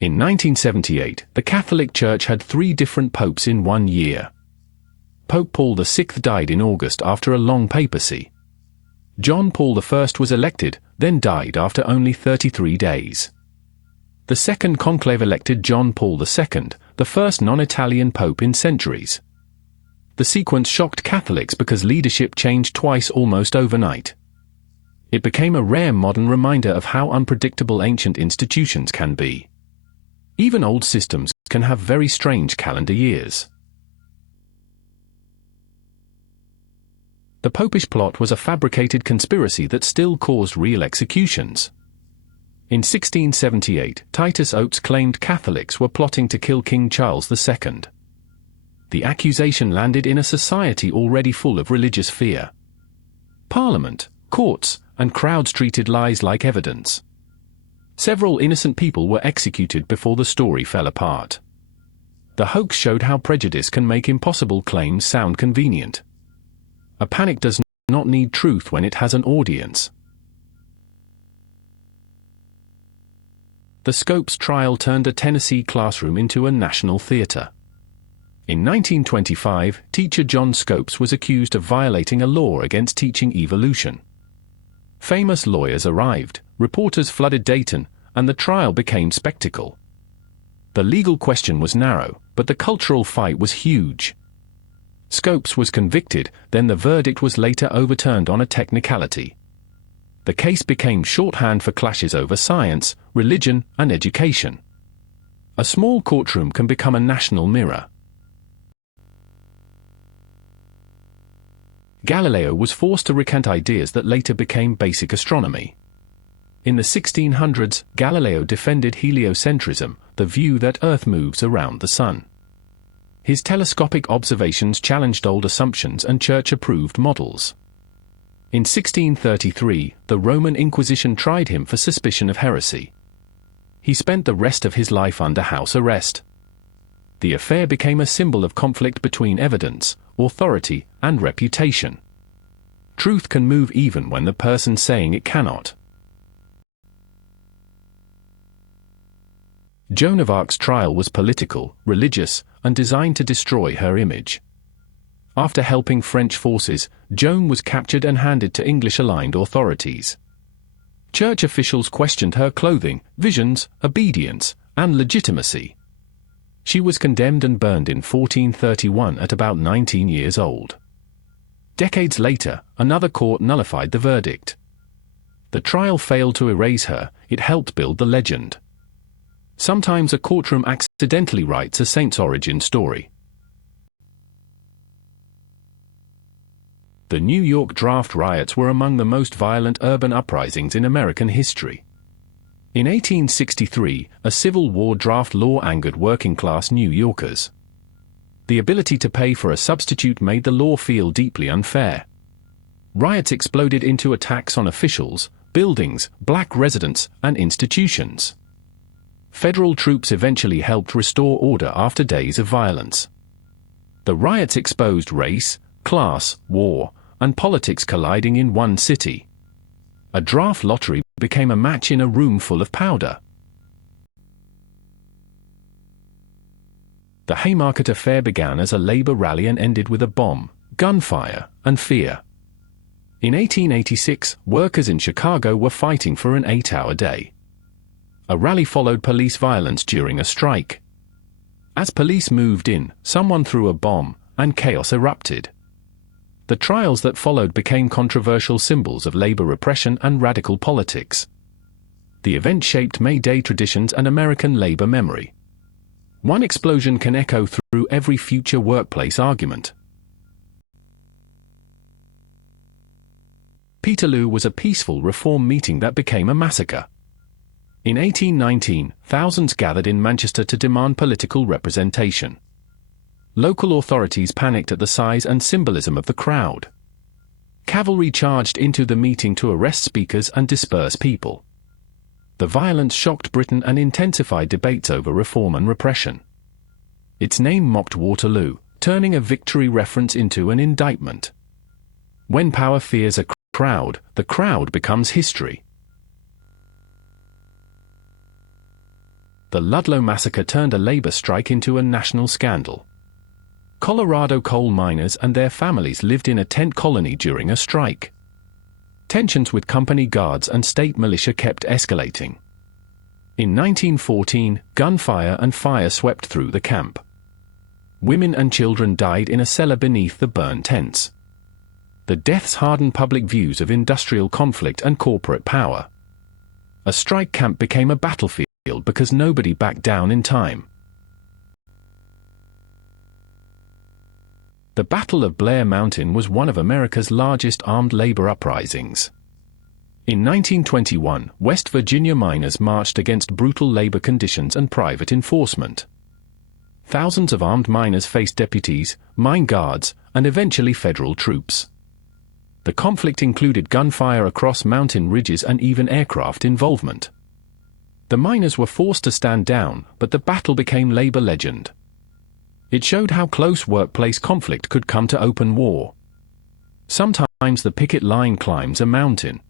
In 1978, the Catholic Church had 3 different popes in 1 year. Pope Paul VI died in August after a long papacy. John Paul I was elected, then died after only 33 days. The Second Conclave elected John Paul II, the first non-Italian pope in centuries. The sequence shocked Catholics because leadership changed twice almost overnight. It became a rare modern reminder of how unpredictable ancient institutions can be. Even old systems can have very strange calendar years. The Popish plot was a fabricated conspiracy that still caused real executions. In 1678, Titus Oates claimed Catholics were plotting to kill King Charles II. The accusation landed in a society already full of religious fear. Parliament, courts, and crowds treated lies like evidence. Several innocent people were executed before the story fell apart. The hoax showed how prejudice can make impossible claims sound convenient. A panic does not need truth when it has an audience. The Scopes trial turned a Tennessee classroom into a national theater. In 1925, teacher John Scopes was accused of violating a law against teaching evolution. Famous lawyers arrived, reporters flooded Dayton, and the trial became spectacle. The legal question was narrow, but the cultural fight was huge. Scopes was convicted, then the verdict was later overturned on a technicality. The case became shorthand for clashes over science, religion, and education. A small courtroom can become a national mirror. Galileo was forced to recant ideas that later became basic astronomy. In the 1600s, Galileo defended heliocentrism, the view that Earth moves around the Sun. His telescopic observations challenged old assumptions and church-approved models. In 1633, the Roman Inquisition tried him for suspicion of heresy. He spent the rest of his life under house arrest. The affair became a symbol of conflict between evidence, authority, and reputation. Truth can move even when the person saying it cannot. Joan of Arc's trial was political, religious, and designed to destroy her image. After helping French forces, Joan was captured and handed to English-aligned authorities. Church officials questioned her clothing, visions, obedience, and legitimacy. She was condemned and burned in 1431 at about 19 years old. Decades later, another court nullified the verdict. The trial failed to erase her, it helped build the legend. Sometimes a courtroom accidentally writes a saint's origin story. The New York draft riots were among the most violent urban uprisings in American history. In 1863, a Civil War draft law angered working-class New Yorkers. The ability to pay for a substitute made the law feel deeply unfair. Riots exploded into attacks on officials, buildings, black residents, and institutions. Federal troops eventually helped restore order after days of violence. The riots exposed race, class, war, and politics colliding in one city. A draft lottery became a match in a room full of powder. The Haymarket Affair began as a labor rally and ended with a bomb, gunfire, and fear. In 1886, workers in Chicago were fighting for an 8-hour day. A rally followed police violence during a strike. As police moved in, someone threw a bomb, and chaos erupted. The trials that followed became controversial symbols of labor repression and radical politics. The event shaped May Day traditions and American labor memory. One explosion can echo through every future workplace argument. Peterloo was a peaceful reform meeting that became a massacre. In 1819, thousands gathered in Manchester to demand political representation. Local authorities panicked at the size and symbolism of the crowd. Cavalry charged into the meeting to arrest speakers and disperse people. The violence shocked Britain and intensified debates over reform and repression. Its name mocked Waterloo, turning a victory reference into an indictment. When power fears a crowd, the crowd becomes history. The Ludlow massacre turned a labor strike into a national scandal. Colorado coal miners and their families lived in a tent colony during a strike. Tensions with company guards and state militia kept escalating. In 1914, gunfire and fire swept through the camp. Women and children died in a cellar beneath the burned tents. The deaths hardened public views of industrial conflict and corporate power. A strike camp became a battlefield because nobody backed down in time. The Battle of Blair Mountain was one of America's largest armed labor uprisings. In 1921, West Virginia miners marched against brutal labor conditions and private enforcement. Thousands of armed miners faced deputies, mine guards, and eventually federal troops. The conflict included gunfire across mountain ridges and even aircraft involvement. The miners were forced to stand down, but the battle became labor legend. It showed how close workplace conflict could come to open war. Sometimes the picket line climbs a mountain.